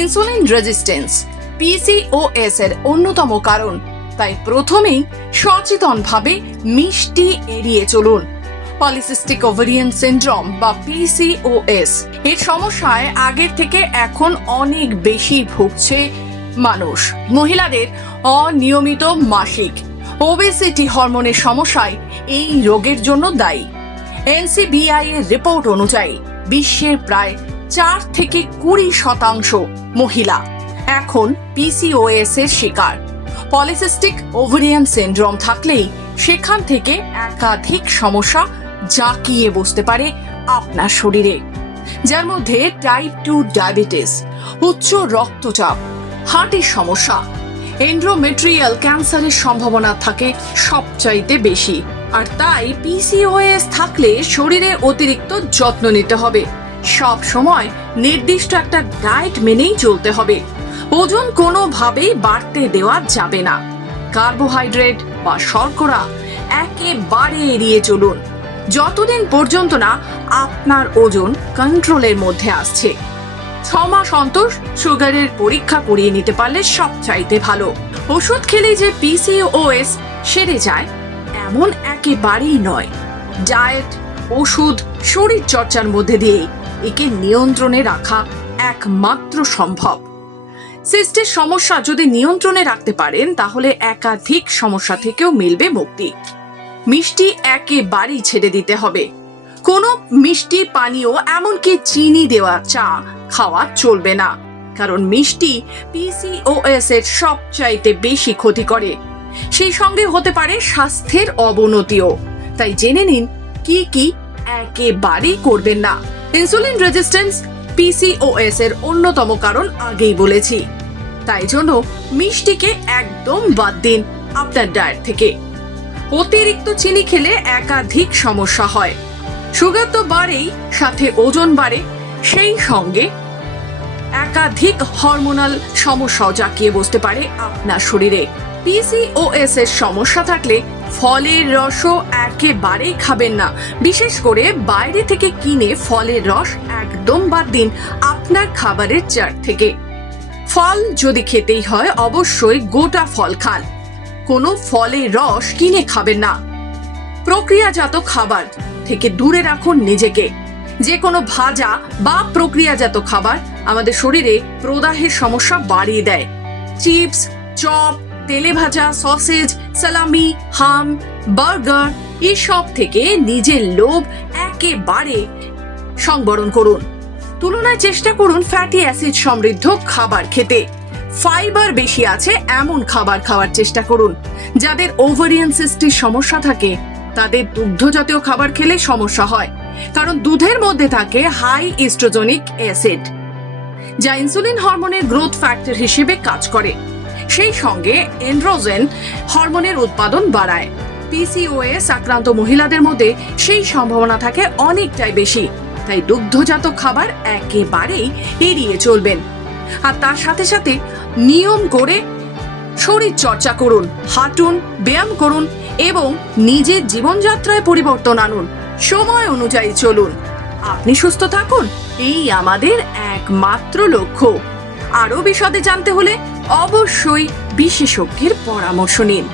Insulin resistance PCOS এর অন্যতম কারণ, তাই প্রথমেই সচেতনভাবে মিষ্টি এড়িয়ে চলুন। পলিসিস্টিক ওভারিয়ান সিনড্রোম বা পিসিওএস এর সমস্যায় আগের থেকে এখন অনেক বেশি ভুগছে মানুষ। মহিলাদের অনিয়মিত মাসিক, ওবেসিটি হরমোনের সমস্যায় এই রোগের জন্য দায়ী। এনসিবিআই এর রিপোর্ট অনুযায়ী বিশ্বের প্রায় 4 থেকে 20% মহিলা এখন পিসিওএস এর শিকার। পলিসিস্টিক ওভারিয়ান সিনড্রোম থাকলেই সেখান থেকে একাধিক সমস্যা জাঁকিয়ে বসতে পারে আপনার শরীরে, যার মধ্যে টাইপ 2 ডায়াবেটিস, উচ্চ রক্তচাপ, হার্টের সমস্যা, এন্ডোমেট্রিয়াল ক্যান্সারের সম্ভাবনা থাকে সবচাইতে বেশি। আর তাই পিসিওএস থাকলে শরীরে অতিরিক্ত যত্ন নিতে হবে। সব সময় নির্দিষ্ট একটা ডায়েট মেনেই চলতে হবে। ওজন কোনোভাবেই বাড়তে দেওয়া যাবে না। কার্বোহাইড্রেট বা শর্করা একেবারে এড়িয়ে চলুন যতদিন পর্যন্ত না আপনার ওজন কন্ট্রোলের মধ্যে আসছে। 6 মাস অন্তর সুগারের পরীক্ষা করিয়ে নিতে পারলে সবচাইতে ভালো। ওষুধ খেলে যে পিসিওএস সেরে যায় এমন একেবারেই নয়। ডায়েট, ওষুধ, শরীর চর্চার মধ্যে দিয়ে একে নিয়ন্ত্রণে রাখা একমাত্র সম্ভব। সিস্টের সমস্যা যদি নিয়ন্ত্রণে রাখতে পারেন তাহলে একাধিক সমস্যা থেকেও মিলবে মুক্তি। মিষ্টি একেবারেই ছেড়ে দিতে হবে। কোনো মিষ্টি পানীয়, এমনকি চিনি দেওয়া চা খাওয়া চলবে না, কারণ মিষ্টি পিসিওএস এর সবচাইতে বেশি ক্ষতি করে। সেই সঙ্গে হতে পারে স্বাস্থ্যের অবনতিও। তাই জেনে নিন কি কি একেবারেই করবেন না। ইনসুলিন রেজিস্ট্যান্স পিসিওএস এর অন্যতম কারণ আগেই বলেছি, তাই জন্য মিষ্টিকে একদম বাদ দিন আপনার ডায়েট থেকে। অতিরিক্ত চিনি খেলে একাধিক সমস্যা হয়। সুগার তো বাড়েই, সাথে ওজন বাড়ে, সেই সঙ্গে একাধিক হরমোনাল সমস্যাও জাঁকিয়ে বসতে পারে আপনার শরীরে। পিসিওএস এর সমস্যা থাকলে ফলের রসও একেবারেই খাবেন না। বিশেষ করে বাইরে থেকে কিনে ফলের রস একদম বাদ দিন আপনার খাবারের চার্ট থেকে। ফল যদি খেতেই হয় অবশ্যই গোটা ফল খান, কোনো ফলের রস কিনে খাবেন না। প্রক্রিয়াজাত খাবার থেকে দূরে রাখুন নিজেকে। যে কোনো ভাজা বা প্রক্রিয়াজাত খাবার আমাদের শরীরে প্রদাহের সমস্যা বাড়িয়ে দেয়। চিপস, চপ, তেলে ভাজা, সসেজ, সালামি, হাম, বার্গার এসব থেকে নিজের লোভ একেবারে সংবরণ করুন। তুলনায় চেষ্টা করুন ফ্যাটি অ্যাসিড সমৃদ্ধ খাবার খেতে। ফাইবার বেশি আছে এমন খাবার খাওয়ার চেষ্টা করুন। যাদের ওভারিয়ান সিস্টের সমস্যা থাকে তাদের দুগ্ধ জাতীয় খাবার খেলে সমস্যা হয়, কারণ দুধের মধ্যে থাকে হাই ইস্ট্রোজেনিক অ্যাসিড, যা ইনসুলিন হরমোনের গ্রোথ ফ্যাক্টর হিসেবে কাজ করে। সেই সঙ্গে এন্ড্রোজেন হরমোনের উৎপাদন বাড়ায়। পিসিওএস আক্রান্ত মহিলাদের মধ্যে সেই সম্ভাবনা থাকে অনেকটাই বেশি। তাই দুগ্ধজাত খাবার একেবারেই এড়িয়ে চলবেন। আর তার সাথে সাথে নিয়ম করে শরীর চর্চা করুন, হাঁটুন, ব্যায়াম করুন এবং নিজের জীবনযাত্রায় পরিবর্তন আনুন। সময় অনুযায়ী চলুন। আপনি সুস্থ থাকুন, এই আমাদের একমাত্র লক্ষ্য। আরো বিশদে জানতে হলে অবশ্যই বিশেষজ্ঞের পরামর্শ নিন।